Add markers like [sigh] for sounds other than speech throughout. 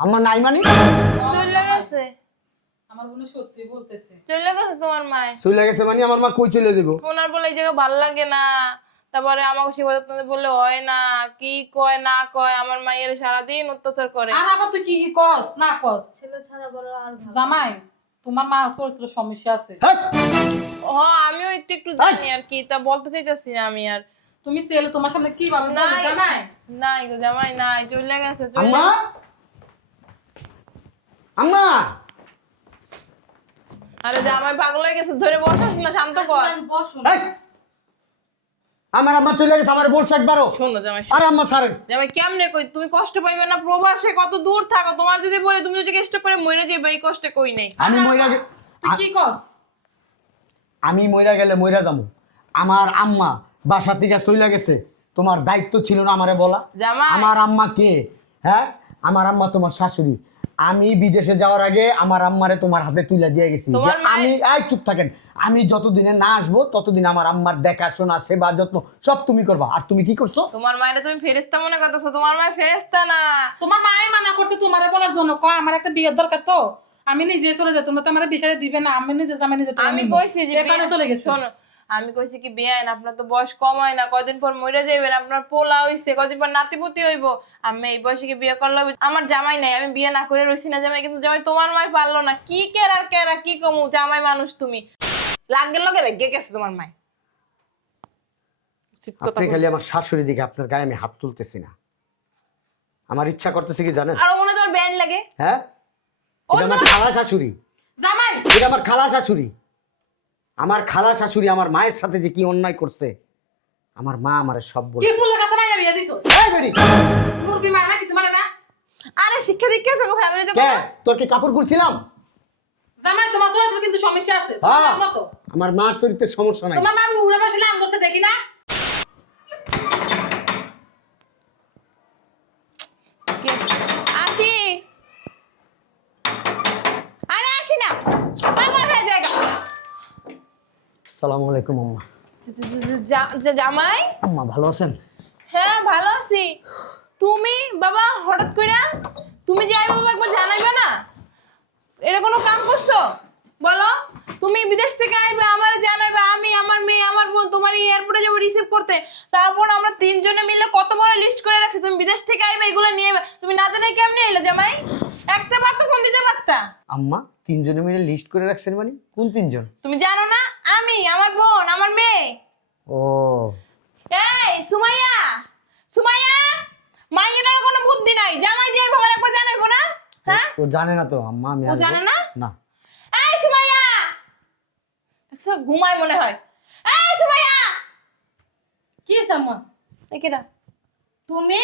আম্মা নাই মানে? চলে গেছে। আমার বোন সত্যি বলতেছে। চলে গেছে তোমার মায়। চলে গেছে মানে আমার মা কই চলে যাব ওনার বলে এই জায়গা ভালো লাগে না। তারপরে আমাকে বললে হয় না। কি কয় না কয় আমার মায়ের সারাদিন অত্যাচার করে। আর আবার তুই কি কি কস না কস? ছেলে ছাড়া বড় আর ভালো। জামাই তোমার মা চরিত্র সমস্যা আছে। হ্যাঁ হ আমিও একটু একটু জানি আর কি তা বলতে চাইতেছি না আমি আর। তুমি ছেলে তোমার সামনে কি ভাবে বলবে, নাই জামাই? নাই গো জামাই নাই চলে গেছে চলে আম্মা আরে জামাই পাগল হয়ে গেছে ধরে বসাস না শান্ত কর। বসুন আমার আম্মা চলে গেছে আমার একবারও। শোনো জামাই আর আম্মা ছাড়েন জামাই কেমনে কই তুমি কষ্ট পাইবে না? প্রবাসে কত দূর থাকো তোমার যদি বলে তুমি যদি কষ্ট করে মরে যাবে এই কষ্টে কই নাই। আমি মইরা কি কস? আমি মইরা গেলে মইরা যাব। আমার আম্মা বাসা থেকে চলে গেছে তোমার দায়িত্ব ছিল না আমারে বলা। জামাই। আমার আম্মা কে? হ্যাঁ? আমার আম্মা তোমার শাশুড়ি। আমি বিদেশে যাওয়ার আগে আমার আম্মারে তোমার হাতে তুলে দিয়ে গেছি আমি এই চুপ থাকেন। আমি যতদিনে না আসব ততদিন আমার আম্মার দেখাশোনা সেবা যত্ন সব তুমি করবা। আর তুমি কি করছ? তোমার মায়ের তুমি ফেরেস্তা মনে করতেছো? তোমার মায়ের ফেরেস্তা না। তোমার মায়ে মানা করছে তোমারে বলার জন্য। কয় আমার একটা বিয়ের দরকার তো। আমি নিজে চলে যাই তোমরা তো আমার বিষয়ে দিবে না। আমি নিজে জামাই নিজে আমি। কইছি যে এখানে চলে গেছে। শোনো আমি কইছি কি বিয়ে আইন আপনার তো বয়স কম হয় না কদিন পর মরে যাইবেন আপনার পোলা হইছে কদিন পর নাতিপুতি হইব। আমি এই বয়সে কি বিয়ে করলে আমার জামাই নাই আমি বিয়ে না করে রইছি না জামাই কিন্তু জামাই তোমার মাই পারল না। কি কেরার কেরা কি কমু জামাই মানুষ তুমি। লাগে লগে লেগে গেছে তোমার মাই আপনি খালি আমার শাশুড়ি দিকে আপনার গায়ে আমি হাত তুলতেছি না। আমার ইচ্ছা করতেছে কি জানেন? আর মনে তোমার ব্যান লাগে। হ্যাঁ? এটা আমার খালা শাশুড়ি। জামাই! এটা আমার খালা শাশুড়ি। আমার খালা শাশুড়ি আমার মায়ের সাথে যে কি অন্যায় করছে আমার মা আমার সব কি বলছে ফুলের কাছে মাইয়া বিয়ে দিছো এই না কিছু মানে না? আরে শিক্ষা দীক্ষা আছে গো ফ্যামিলিতে কে? তোর কি কাপড় খুলছিলাম? জামাই তোমার চরিত্র কিন্তু সমস্যা আছে হ্যাঁ। তোমার মতো। আমার মার চরিত্রের সমস্যা নাই। তোমার মা উড়ে বসলে আন্দোলছে দেখি না। আসি। আরে আসি না। পাগল হয়ে জায়গা সালাম আলাইকুম আম্মা। জামাই? আম্মা ভালো আছেন? হ্যাঁ ভালো আছি। তুমি বাবা হঠাৎ করে তুমি যাই বাবা একবার জানাইবে না? এটা কোনো কাম করছ? বলো। তুমি বিদেশ থেকে আইবে আমার জানাইবে আমি আমার মেয়ে আমার বোন তোমার এয়ারপোর্টে যাব রিসিভ করতে। তারপর আমরা তিনজনে মিলে কত বড় লিস্ট করে রাখছি তুমি বিদেশ থেকে আইবে এগুলো নিয়ে। তুমি না জানাই কেমনি এলে জামাই? একটা বার তো ফোন দিতে পারতা? আম্মা তিনজনে মিলে লিস্ট করে রাখছেন মানে? কোন তিনজন? তুমি জানো না? আমি আমার বোন আমার মেয়ে। ও। এই সুমাইয়া! সুমাইয়া! মাইয়ের কোনো বুদ্ধি নাই। জামাই যে বাবার একবার জানাইবো না? হ্যাঁ? ও জানে না তো আম্মা আমি ও জানে না? না। এই সুমাইয়া! ঘুমায় মনে হয়। এই সুমাইয়া! কি সামন একেটা তুমি?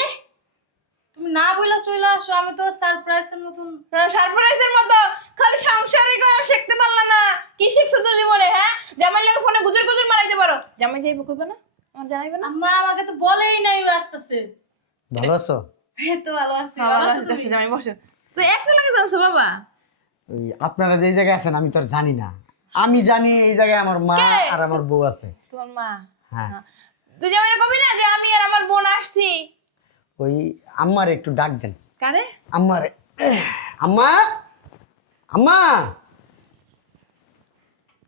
তুমি না বইলা চলে আসো আমি তো সারপ্রাইজের মতন সারপ্রাইজের মতো। খালি সংসারই করা শিখতে পারলা না। কি শিখছো তুমি জীবনে হ্যাঁ? জামাই লাগে ফোনে গুজর গুজর মারাইতে পারো। জামাই যাইবো কইবে না? আমার জানাইবে না? আম্মা আমাকে তো বলেই নাই ও আসতেছে। ভালো আছো? তো ভালো আছি। ভালো ভালো আছো? জামাই বসো। তো একটা লাগে জানছো বাবা? আপনারা যে জায়গায় আছেন আমি তো আর জানি না। আমি জানি এই জায়গায় আমার মা আর আমার বউ আছে। তোমার মা? হ্যাঁ। তুই জামাই কবি না যে আমি আর আমার বোন আসছি। ওই আম্মার একটু ডাক দেন। কারে? আম্মার আম্মা আম্মা।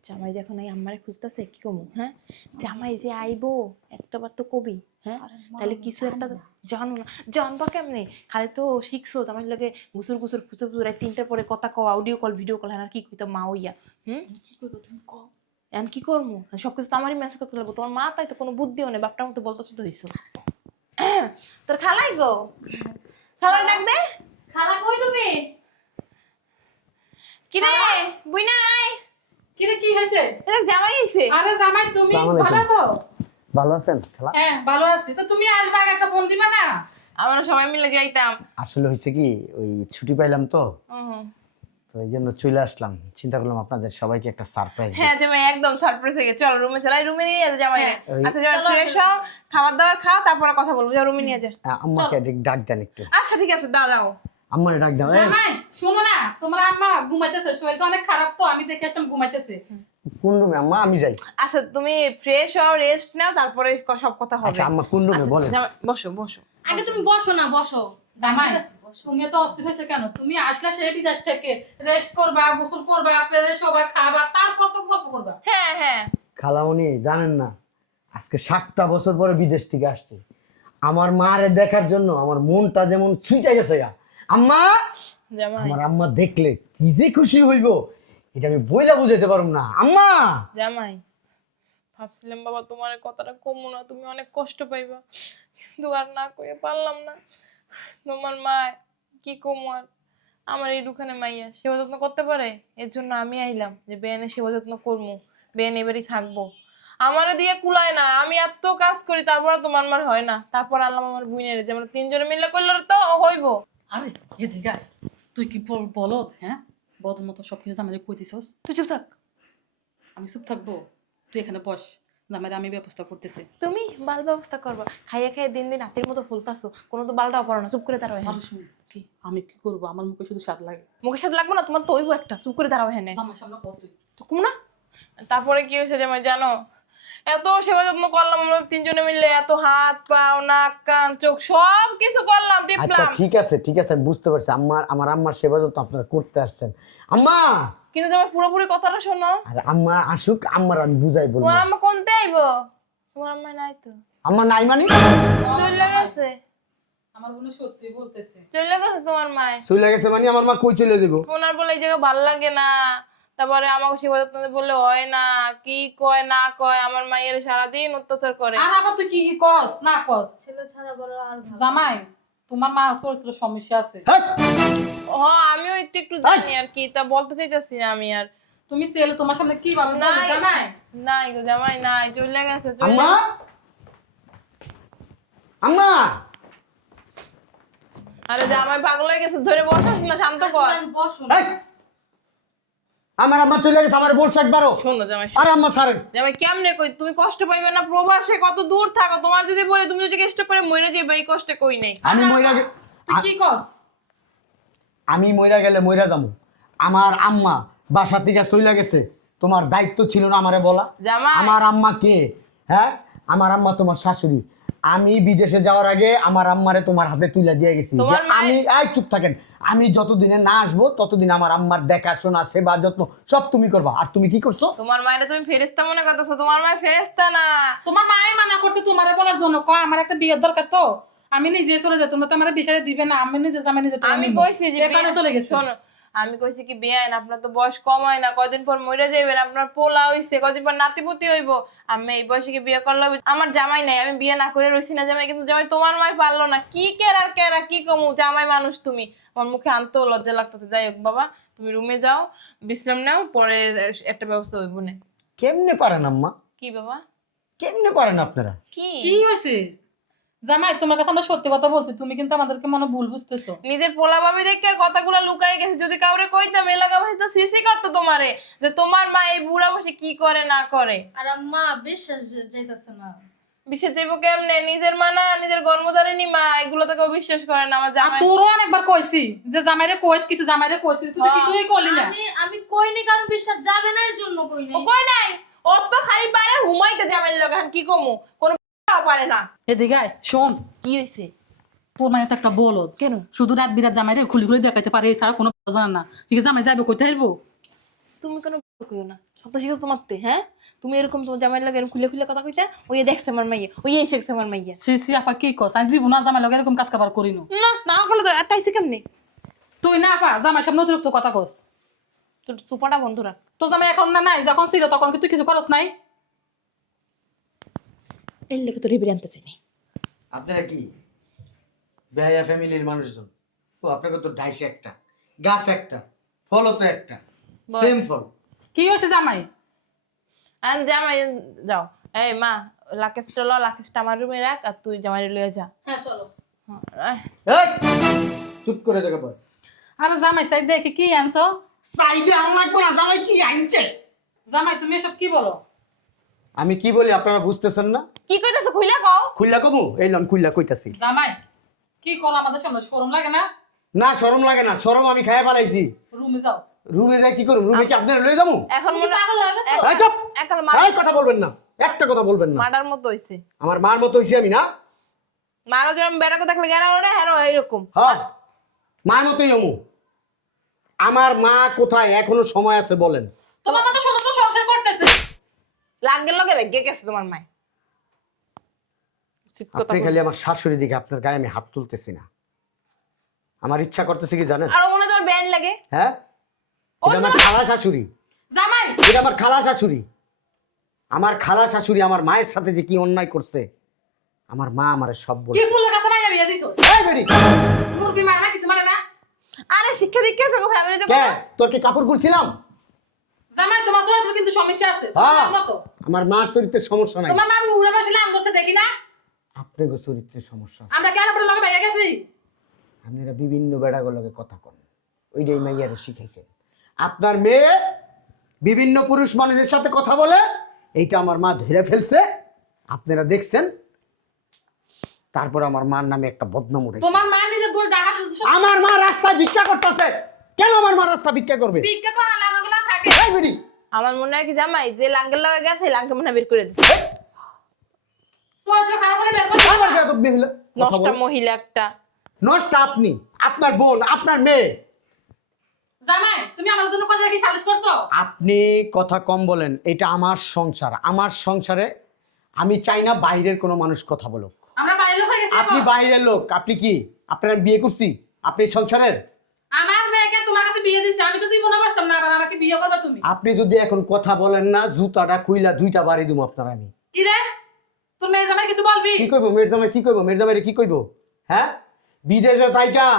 জামাই যখন এই আমারে খুঁজতেছে কি কমু হ্যাঁ? জামাই যে আইবো একটা বার তো কবি। হ্যাঁ? তাহলে কিছু একটা জানো না। জানবা কেমনে? খালি তো শিখছো জামাই লাগে গুসুর গুসুর ফুসুর ফুসুর এই তিনটার পরে কথা কও অডিও কল ভিডিও কল হ্যাঁ আর কি কইতো মা হইয়া হুম? কি করব তুমি কও। এখন কি করব সব কিছু তো আমারই মেসেজ করতে লাগবো। তোমার মা তাই তো কোনো বুদ্ধিও নেই বাপটার মতো বলতেছো তো হইছো। [clears throat] তোর খালাই গো? খালা ডাক দে। খালা কই তুমি? কি রে বুই নাই কিরে কি হয়েছে? দেখ জামাই আইছে। আরে জামাই তুমি ভালো আছো? ভালো আছেন খালা? হ্যাঁ ভালো আছি। তো তুমি আসবে আগে একটা ফোন দিবে না? আমরা সবাই মিলে যাইতাম। আসলে হয়েছে কি ওই ছুটি পাইলাম তো। তো এই জন্য চলে আসলাম। চিন্তা করলাম আপনাদের সবাইকে একটা সারপ্রাইজ হ্যাঁ জামাই একদম সারপ্রাইজ হয়ে চল রুমে চলাই রুমে নিয়ে জামাই আচ্ছা জামাই চলো ফ্রেশ হও খাবার দাবার খাও তারপরে কথা বলব। যাও রুমে নিয়ে যা আম্মাকে একটু ডাক দেন একটু। আচ্ছা ঠিক আছে দাও দাও। আম্মারে ডাক এই, জামাই শোনো না তোমার আম্মা ঘুমাইতেছে শরীরটা অনেক খারাপ তো আমি দেখে আসলাম ঘুমাইতেছে। কোন রুমে আম্মা আমি যাই। আচ্ছা তুমি ফ্রেশ হও রেস্ট নাও তারপরে সব কথা হবে। আচ্ছা আম্মা কোন রুমে আচ্ছা, বলেন। বসো বসো। আগে তুমি বসো না বসো। জামাই। তুমি তো অস্থির হয়েছে কেন? তুমি আসলে সে বিদেশ থেকে। রেস্ট করবা গোসল করবা ফ্রেশ হবা খাবা তারপর তো গল্প করবা। হ্যাঁ হ্যাঁ। খালামণি জানেন না আজকে সাতটা বছর পরে বিদেশ থেকে আসছে। আমার মারে দেখার জন্য আমার মনটা যেমন ছিটে গেছে গা। আম্মা! জামাই। আমার আম্মা দেখলে কি যে খুশি হইব। এটা আমি বইলা বুঝাইতে পারব না। আম্মা! জামাই ভাবছিলাম বাবা তোমার কথাটা কমু না তুমি অনেক কষ্ট পাইবা। কিন্তু আর না করে পারলাম না। তোমার মা কি কমু আর? আমার এই দুখানে মাইয়া সেবা যত্ন করতে পারে? এর জন্য আমি আইলাম যে বেয়ানে সেবা যত্ন করব বেয়ান এবারই থাকব। আমারে দিয়ে কুলায় না আমি এত কাজ করি তারপরে তোমার মার হয় না। তারপর আনলাম আমার বুইনের যে আমরা তিনজনে মিলে করলে তো হইবো। আরে এদিকে আয়। তুই কি বল- বলদ হ্যাঁ? বদ মতো সব কিছু জামাই কই দিছস? তুই চুপ থাক। আমি চুপ থাকব। তুই এখানে বস। জামাই আমি ব্যবস্থা করতেছি। তুমি বাল ব্যবস্থা করবা। খাইয়ে খাইয়ে দিন দিন হাতের মতো ফুলতাছো। কোনো তো বালটাও পারো না। চুপ করে দাঁড়াও হ্যাঁ কি? আমি কি করব? আমার মুখে শুধু স্বাদ লাগে। সাথে লাগবে না? তোমার তো ওইব একটা। চুপ করে দাঁড়াও হ্যাঁ জামাই সামনে কত তো কম না। তারপরে কি হয়েছে জামাই জানো? এত সেবা যত্ন করলাম আমরা তিনজনে মিলে। এত হাত পাও নাক কান চোখ সব কিছু করলাম আচ্ছা ঠিক আছে ঠিক আছে আমি বুঝতে পারছি। আম্মার আমার আম্মার সেবা যত্ন আপনারা করতে আসছেন। আম্মা! কিন্তু তোমার পুরোপুরি কথাটা শোনো। আর আম্মা আসুক আম্মার আমি বুঝাই বলব। তোমার আম্মা কোনতে আইবো? তোমার আম্মা নাই তো। আম্মা নাই মানে? চলে গেছে? আমার বোন সত্যি বলতেছে। চলে গেছে তোমার মায়? চলে গেছে মানে আমার মা কই চলে যাব ওনার বলে এই জায়গা ভালো লাগে না। তারপরে আমাকে সেবা যত্ন বললে হয় না। কি কয় না কয় আমার মায়ের সারাদিন অত্যাচার করে। আর আবার তুই কি কি কস না কস? ছেলে ছাড়া বড় আর জামাই তোমার মা চরিত্র সমস্যা আছে। হ আমিও একটু একটু জানি আর কি তা বলতে চাইতেছি না আমি আর। তুমি ছেলে তোমার সামনে কি ভাবে নাই জামাই? নাই গো জামাই নাই চলে গেছে চলে আম্মা! আম্মা! আরে জামাই পাগল হয়ে গেছে ধরে বসাস না শান্ত কর। এই! আমার আম্মা চলে গেছে আমার বলছে একবারও। শোনো জামাই আর আম্মা জামাই কেমনে কই তুমি কষ্ট পাইবে না প্রবাসে কত দূর থাকো তোমার যদি বলে তুমি যদি কষ্ট করে মরে যাবে এই কষ্টে কই নাই। আমি তুই কি কস আমি মইরা গেলে মইরা যাব আমার আম্মা বাসা থেকে চলে গেছে। তোমার দায়িত্ব ছিল না আমারে বলা। আমার আম্মা কে? হ্যাঁ? আমার আম্মা তোমার শাশুড়ি। আমি বিদেশে যাওয়ার আগে আমার আম্মারে তোমার হাতে তুলে দিয়ে গেছি। মায়ের- আমি আই চুপ থাকেন। আমি যতদিনে না আসব ততদিন আমার আম্মার দেখাশোনা সেবা যত্ন সব তুমি করবা। আর তুমি কি করছ? তোমার মায়ের তুমি ফেরেস্তা মনে করতেছো। তোমার মায়ের ফেরেস্তা না। তোমার মায়ে মানা করছে তোমারে বলার জন্য। কয় আমার একটা বিয়ের দরকার তো। আমি নিজে চলে যাই তোমরা তো আমার বিষয়ে দিবে না আমি নিজে জামাই নিজে আমি কইছি যে এ চলে গেছে। শোনো আমি কইছি কি বিয়াইন আপনার তো বয়স কম হয় না কদিন পর মরে যাইবেন আপনার পোলা হইছে কদিন পর নাতিপুতি হইব। আমি এই বয়সে কি বিয়ে করলে আমার জামাই নাই আমি বিয়ে না করে রইছি না জামাই কিন্তু জামাই তোমার মাই পারল না। কি কেরার কেরা কি কমু? জামাই মানুষ তুমি। আমার মুখে আনতেও লজ্জা লাগতেছে। যাই হোক বাবা তুমি রুমে যাও বিশ্রাম নাও পরে একটা ব্যবস্থা হইব না। কেমনে পারেন আম্মা? কি বাবা? কেমনে পারেন আপনারা? কি? কি হয়েছে? জামাই তোমার কাছে আমরা সত্যি কথা বলছি তুমি কিন্তু আমাদেরকে মনে ভুল বুঝতেছো। নিজের পোলা ভাবি দেখে কথাগুলো লুকাই গেছে যদি কাউরে কইতাম এলাকা ভাষা তো সিসি করতো তোমারে যে তোমার মা এই বুড়া বসে কি করে না করে। আর আম্মা বিশ্বাস যাইতাছে না। বিশ্বাস যাইব কেমনে? নিজের মা না নিজের গর্ভধারিণী মা এগুলো তো কেউ বিশ্বাস করে না আমার আর জামাই তোরও অনেকবার কইছি যে জামাইরে কইস কিছু জামাইরে কইছি তুই হ্যাঁ। কিছুই না। আমি আমি কইনি কারণ বিশ্বাস যাবে না জন্য কইনি। ও কই নাই? ও তো খালি পারে হুমাইতে জামাইর কি কমু? কোন পারে না। এদিকে আয়, শোন কি হইছে তোর তো একটা বলদ কেন? শুধু রাত বিরাত জামাইরে খুলি খুলি দেখাইতে পারে এছাড়া কোনো জানা না। ঠিক আছে জামাই যাবে হারবো তুমি কোনো কইও না। সব তো তোমার তে, হ্যাঁ? তুমি এরকম তোমার জামাইর লাগে এরকম খুলে খুলে কথা কইতা ওই দেখছে আমার মাইয়া ওই এসেছে আমার মাইয়া। সি সি আপা কি কস? আমি জীবন জামাই লগে এরকম কাজ কাবার করিনো। না না হলে তো একটা আইসে কেমনে? তুই না পা জামাই সামনে অতিরিক্ত কথা কস। তোর চুপাটা বন্ধ রাখ। তো জামাই এখন না নাই যখন ছিল তখন কি তুই কিছু করস নাই? এর লেগে তোর এবারে আনতে চিনি আপনারা কি? বেহায়া ফ্যামিলির মানুষজন। তো আপনাকে তো ঢাইশে একটা গাছ একটা ফলও তো একটা বল। সেম ফল। কি হয়েছে জামাই? আর জামাই যাও। এই মা লাকেশটা ল লাকেশটা আমার রুমে রাখ আর তুই জামাই লয়ে যা। হ্যাঁ চলো। আহ, এই চুপ করে দেখে পর আর জামাই সাইড দেখে কি আনছো? সাইডে আল্লাহ কোন জামাই কি আনছে? জামাই তুমি এসব কি বলো? আমি কি বলি আপনারা বুঝতেছেন না? কি কইতাছ খুইলা কও? খুইলা কবু এই লন খুইলা কইতাছি। জামাই কি করো আমাদের সামনে শরম লাগে না? না শরম লাগে না শরম আমি খাইয়া পালাইছি রুমে যাও। রুমে যাই কি করুম? রুমে কি আপনারা লয়ে যাব? এখন মনে পাগল হয়ে গেছো? এই চুপ! একাল এই কথা বলবেন না। একটা কথা বলবেন না। মার্ডার মতো হইছে। আমার মার মতো হইছি আমি না? মারও যেরকম বেড়াকে দেখলে গেরা ওরে হ্যাঁ এরকম হ্যাঁ মার মতোই অমু আমার মা কোথায়? এখনও সময় আছে বলেন। তোমার মতো সদস্য সংসার করতেছে। লাগের লগে বেগে গেছে তোমার মায়। আপনি খালি আমার শাশুড়ি দিকে আপনার গায়ে আমি হাত তুলতেছি না। আমার ইচ্ছা করতেছে কি জানেন? আরও মনে তোমার ব্যান লাগে? হ্যাঁ? এটা আমার খালা শাশুড়ি। জামাই। এটা আমার খালা শাশুড়ি। আমার খালা শাশুড়ি আমার মায়ের সাথে যে কি অন্যায় করছে আমার মা আমার সব কি বলছে ফুলের কাছে মাইয়া বিয়া দিছো? এই বেডি, মুরগি না কিছু মানে না? আরে শিক্ষা দীক্ষা আছে গো ফ্যামিলিতে কে? তোর কি কাপড় খুলছিলাম? জামাই তোমার চরিত্র কিন্তু সমস্যা আছে। হ্যাঁ। তোমার মতো। আমার মার চরিত্রের সমস্যা নাই। তোমার মা উড়ে বসে আম করছে দেখি না? আপনার চরিত্রের সমস্যা আছে। আমরা কেন পরে লগে ভাইয়া গেছি? আপনারা বিভিন্ন বেড়াগুলোকে কথা কন। ওইটাই মাইয়ারে শিখাইছেন আপনার মেয়ে বিভিন্ন পুরুষ মানুষের সাথে কথা বলে এইটা আমার মা ধরে ফেলছে। আপনারা দেখছেন তারপর আমার মার নামে একটা বদনাম উঠেছে। তোমার মা নিজে দোষ ডাকা শুধু আমার মা রাস্তায় ভিক্ষা করতেছে। কেন আমার মা রাস্তা ভিক্ষা করবে? ভিক্ষা করা লাগাগুলা থাকে। এই বেডি, আমার মনে হয় কি জামাই যে লাঙ্গের লগে গেছে লাঙ্গে মনে হয় বের করে দিচ্ছে চরিত্র খারাপ হলে বের করে আবার বেয়াদব মহিলা। কথা নষ্ট মহিলা একটা। নষ্ট আপনি আপনার বোন আপনার মেয়ে। জামাই তুমি আমার জন্য কথা কি সালিশ করছ? আপনি কথা কম বলেন এটা আমার সংসার। আমার সংসারে আমি চাই না বাইরের কোনো মানুষ কথা বলুক। আমরা বাইরে হয়ে গেছি আপনি বাইরের লোক আপনি কি? আপনার বিয়ে করছি আপনি সংসারের? আমার মেয়েকে তোমার কাছে বিয়ে দিছে আমি তো জীবনে বসতাম না আবার আমাকে বিয়ে করবে তুমি। আপনি যদি এখন কথা বলেন না জুতাটা কুইলা দুইটা বাড়ি দিব আপনার আমি। কি রে? কিছু বলবি? কি কইবো? মির্জামাই কি কইবো? মির্জামাই কি কইবো? হ্যাঁ? বিদেশে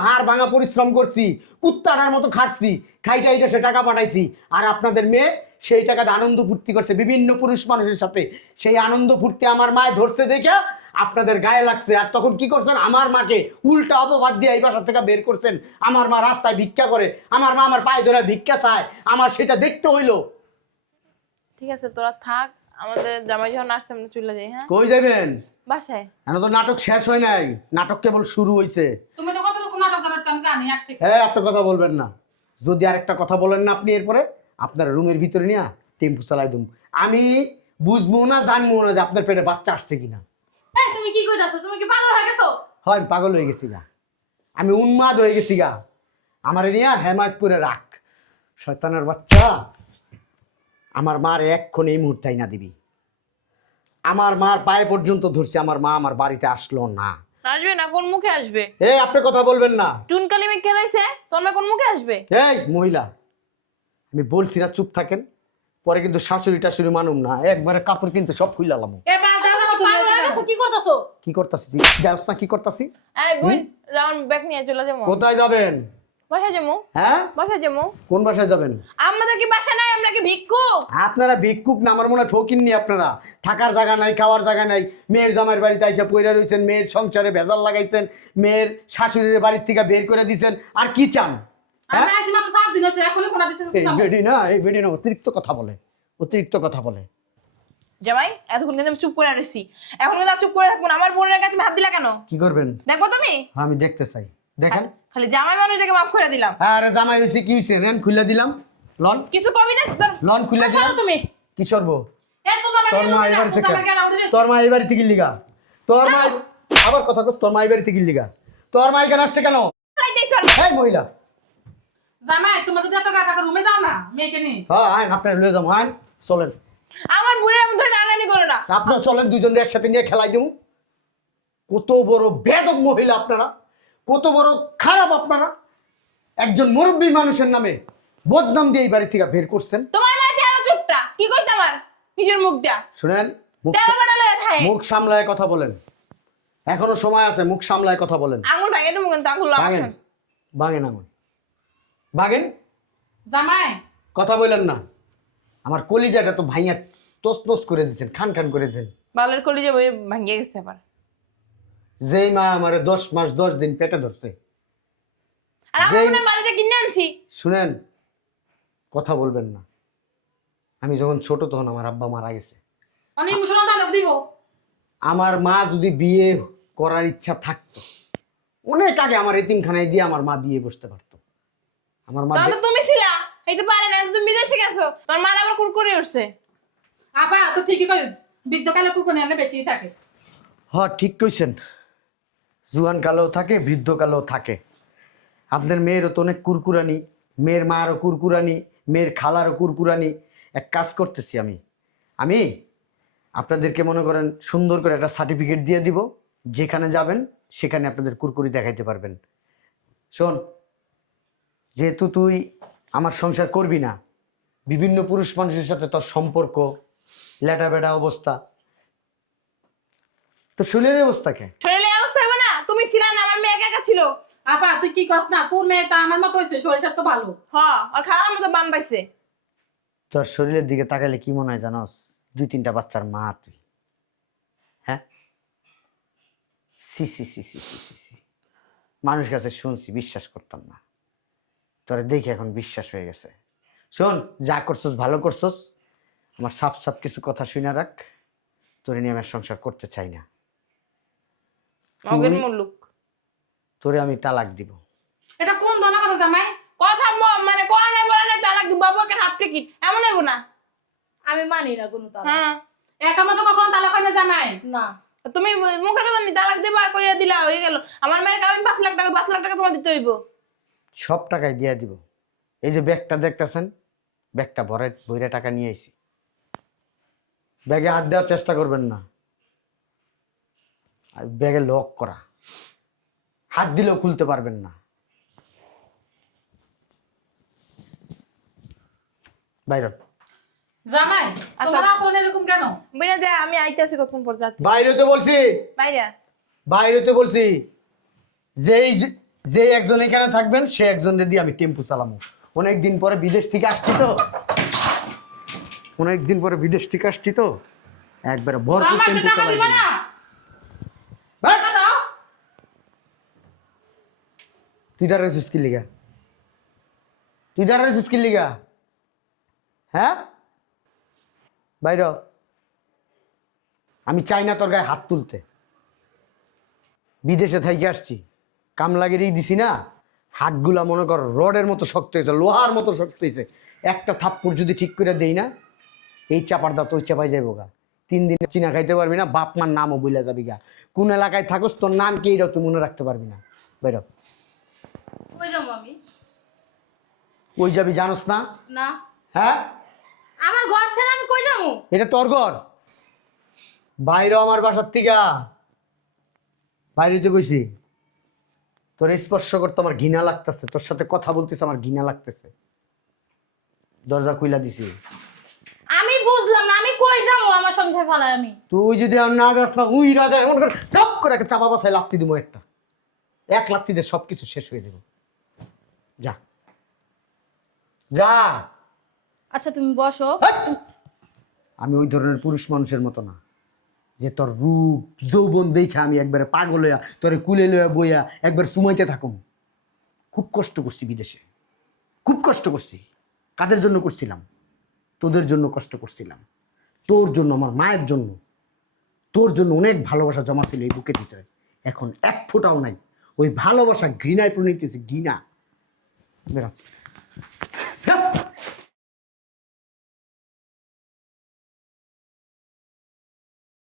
হাড় ভাঙা পরিশ্রম করছি কুত্তাটার মতো খাটছি খাইটা এই দেশে টাকা পাঠাইছি আর আপনাদের মেয়ে সেই টাকাতে আনন্দ ফুর্তি করছে বিভিন্ন পুরুষ মানুষের সাথে। সেই আনন্দ ফুর্তি আমার মায় ধরছে দেখে আপনাদের গায়ে লাগছে। আর তখন কি করছেন? আমার মাকে উল্টা অপবাদ দিয়ে এই বাসা থেকে বের করছেন। আমার মা রাস্তায় ভিক্ষা করে আমার মা আমার পায়ে ধরে ভিক্ষা চায়। আমার সেটা দেখতে হইল। ঠিক আছে তোরা থাক। আমাদের জামাই যখন আসছে আমরা চলে যাই হ্যাঁ? কই যাবেন বাসায়। এখন তো নাটক শেষ হয় নাই। নাটক কেবল শুরু হয়েছে তুমি তো কতটুকু নাটক করার আমি জানি এক থেকে। হ্যাঁ আপনার কথা বলবেন না। যদি আরেকটা কথা বলেন না আপনি এরপরে আপনার রুমের ভিতরে নিয়ে টেম্পু চালাই দুম। আমি বুঝব না জানব না যে আপনার পেটে বাচ্চা আসছে কিনা। এই তুমি কি কইতাছো? তুমি কি পাগল হয়ে গেছো? হয় পাগল হয়ে গেছি গা। আমি উন্মাদ হয়ে গেছি গা। আমার নিয়ে হেমায়তপুরে রাখ। শয়তানের বাচ্চা। আমার মার এক্ষণ এই মুহূর্তে না দিবি। আমার মার পায়ে পর্যন্ত ধরছে আমার মা আমার বাড়িতে আসলো না। আসবে না? কোন মুখে আসবে? এই আপনি কথা বলবেন না। টুনকালি মেয়ে খেলাইছে মা কোন মুখে আসবে? এই মহিলা আমি বলছি না চুপ থাকেন। পরে কিন্তু শাশুড়ি টাশুড়ি মানুম না। একবারে কাপড় কিনতে সব খুইলাম এ কি করতেছো? কি করতাছি তুই? না কি করতাছি? এই বোন যেমন ব্যাগ নিয়ে চলে যাব। কোথায় যাবেন? বাসায় যাব? হ্যাঁ? বাসায় যাব? কোন বাসায় যাবেন? আমাদের কি বাসা নাই? আমরা কি ভিক্ষুক? আপনারা ভিক্ষুক না আমার মনে হয় আপনারা। থাকার জায়গা নাই খাওয়ার জায়গা নাই। মেয়ের জামাইয়ের বাড়িতে এসে রয়েছেন মেয়ের সংসারে ভেজাল লাগাইছেন মেয়ের শাশুড়ির বাড়ির থেকে বের করে দিছেন। আর কি চান? হ্যাঁ? অতিরিক্ত কথা বলে অতিরিক্ত কথা বলে। জামাই এতক্ষণ কিন্তু আমি চুপ করে রয়েছি। এখন কিন্তু চুপ করে থাকব আমার বোনের কাছে হাত দিলা কেন? কি করবেন? দেখব তুমি? হ্যাঁ, আমি দেখতে চাই। দেখেন খালি জামাই মানুষ দেখে মাফ করে দিলাম। হ্যাঁ আরে জামাই হয়েছে কি হয়েছে? রেন খুলে দিলাম। লন। কিছু কবি না তোর লন খুলে দিলাম। তুমি। কি করব এ তো জামাই তোর মা এবার থেকে। তোর মা এবার থেকে লিগা। তোর মা আবার কথা কস তোর মা এবার থেকে লিগা। তোর মা এখানে আসছে কেন। হ্যাঁ মহিলা। জামাই তোমার যদি এত কথা রুমে যাও না মেয়েকে নিয়ে। হ্যাঁ আইন আপনার লয়ে আইন চলেন। আমার বোনের আমি ধরে টানাটানি করো না। আপনার চলেন দুজনে একসাথে নিয়ে খেলাই দেবো কত বড় বেদক মহিলা আপনারা। কত বড় খারাপ আপনারা? একজন মুরব্বী মানুষের নামে বদনাম দিয়ে এই বাড়ি থেকে বের করছেন। তোমার মা তেরো চোটটা কি কইতে আমার? নিজের মুখ দিয়া। শুনেন মুখ তেরো বেটা লয়ে থাকে মুখ সামলায় কথা বলেন। এখনও সময় আছে মুখ সামলায় কথা বলেন। আঙুল ভাঙে তুমি কিন্তু আঙুল আমার বাগেন আঙুল। বাগেন জামাই। কথা বললেন না। আমার কলিজাটা তো ভাইয়া তোস তোস করে দিয়েছেন খান খান করেছেন বালের কলিজা ভাঙিয়ে গেছে আবার যেই মা আমারে দশ মাস দশ দিন পেটে ধরছে। আর আমার যেই- মনে হয় বাড়িতে কিনে আনছি। শুনেন কথা বলবেন না। আমি যখন ছোট তখন আমার আব্বা মারা গেছে। অনেক ইমোশনাল ডায়লগ দিব? আমার মা যদি বিয়ে করার ইচ্ছা থাকতো অনেক আগে আমার এতিমখানায় দিয়ে আমার মা বিয়ে বসতে পারতো। আমার মা তাহলে তুমি ছিলা? এই তো পারে না তুমি বিদেশে গেছো। তোমার মার আবার কুরকুরে উঠছে। আপা তো ঠিকই কইস বৃদ্ধকালে কুকুর নিয়ে বেশি থাকে। হ ঠিক কইছেন। জুয়ান কালেও থাকে বৃদ্ধ কালেও থাকে। আপনার মেয়েরও তো অনেক কুরকুরানি, মেয়ের মারও কুরকুরানি, মেয়ের খালারও কুরকুরানি। এক কাজ করতেছি আমি। আমি আপনাদেরকে মনে করেন সুন্দর করে একটা সার্টিফিকেট দিয়ে দিব। যেখানে যাবেন, সেখানে আপনাদের কুরকুরি দেখাইতে পারবেন। শোন, যেহেতু তুই আমার সংসার করবি না, বিভিন্ন পুরুষ মানুষের সাথে তোর সম্পর্ক লেটা বেটা অবস্থা তো শরীরের অবস্থা কে শরীরে এই অবস্থা হবে না তুমি ছিলা না আমার মেয়ে একা একা ছিল? আপা তুই কি কস না? তোর মেয়ে তো আমার মতো হয়েছে শরীর স্বাস্থ্য ভালো। হ আর খাওয়ার মতো বান পাইছে। তোর শরীরের দিকে তাকালে কি মনে হয় জানোস? দুই তিনটা বাচ্চার মা তুই। হ্যাঁ? সি সি সি সি সি সি সি। মানুষ কাছে শুনছি বিশ্বাস করতাম না। তোরে দেখে এখন বিশ্বাস হয়ে গেছে। শোন যা করছস ভালো করছস। আমার সাপ সাপ কিছু কথা শুনে রাখ। তোরে নিয়ে আমার সংসার করতে চাই না। অগের মুল্লুক। তোরে আমি তালাক দিব। এটা কোন ধরনের কথা জামাই? কথা মানে কোয়া নাই বলা নাই তালাক দিব বাবু একটা হাফ টিকিট এমন হইব না? আমি মানি না কোনো তালাক। হ্যাঁ। একা মতো কখন তালাক হয় না জামাই? না। তুমি মুখের কথা নি তালাক দিবা আর কইয়া দিলা হয়ে গেল। আমার মেয়ের কামিন পাঁচ লাখ টাকা পাঁচ লাখ টাকা তোমার দিতে হইব। সব টাকাই দিয়ে দিব। এই যে ব্যাগটা দেখতেছেন ব্যাগটা ভরে ভরে টাকা নিয়ে আইছি। ব্যাগে হাত দেওয়ার চেষ্টা করবেন না। আর ব্যাগে লক করা। হাত দিলেও খুলতে পারবেন না। বাইরে জামাই আচ্ছা। তোমার আসল এরকম কেন? বিনা যায় আমি আইতেছি কতক্ষণ পর যাচ্ছি। বাইরে তো বলছি। বাইরে। বাইরে তো বলছি যেই যেই একজন এখানে থাকবেন সে একজনের দিয়ে আমি টেম্পু চালাবো অনেক দিন পরে বিদেশ থেকে আসছি তো। অনেক দিন পরে বিদেশ থেকে আসছি তো। একবারে ভরপুর টেম্পু চালাই দিবে না হ্যাঁ? টাকা দাও তুই দাঁড়া রয়েছিস কি তুই দাঁড়া রয়েছিস লিগা হ্যাঁ? বাইর আমি চাই না তোর গায়ে হাত তুলতে। বিদেশে থাইকে আসছি। কামলাগিরি দিছি না। হাতগুলা মনে কর রডের মতো শক্ত হয়েছে, লোহার মতো শক্ত হয়েছে। একটা থাপ্পড় যদি ঠিক করে দেই না, এই চাপার দাঁত ওই চাপাই যাইব গা। তিন দিন চিনা খাইতে পারবি না, বাপ মার নামও বইলা যাবি গা। কোন এলাকায় থাকস, তোর নাম কি এইটাও তুই মনে রাখতে পারবি না। বাইর ওই যাব আমি? ওই যাবি জানোস না? না। হ্যাঁ? আমার ঘর ছেড়ে আমি কই যাব? এটা তোর ঘর? বাইরে আমার বাসার থেকে বাইরে তো কইছি। তোর স্পর্শ করতে আমার ঘৃণা লাগতেছে। তোর সাথে কথা বলতেছে আমার ঘৃণা লাগতেছে। দরজা খুইলা দিছি। আমি বুঝলাম না আমি কই যাব আমার সংসার ফালাই আমি? তুই যদি আর না যাস না উই রাজা এমন করে টপ করে একটা চাপা বাসায় লাত্তি দিবো একটা। এক লাত্তিতে সব কিছু শেষ হয়ে দেব যা। যা। আচ্ছা তুমি বসো। আমি ওই ধরনের পুরুষ মানুষের মতো না যে তোর রূপ যৌবন দেখে আমি একবারে পাগল হইয়া তোরে কুলে লইয়া বইয়া একবার সুমাইতে থাকুম। খুব কষ্ট করছি বিদেশে। খুব কষ্ট করছি। কাদের জন্য করছিলাম? তোদের জন্য কষ্ট করছিলাম। তোর জন্য আমার মায়ের জন্য। তোর জন্য অনেক ভালোবাসা জমা ছিল এই বুকের ভিতরে। এখন এক ফোঁটাও নাই। ওই ভালোবাসা ঘৃণায় পরিণত হয়েছে ঘৃণা। বেরো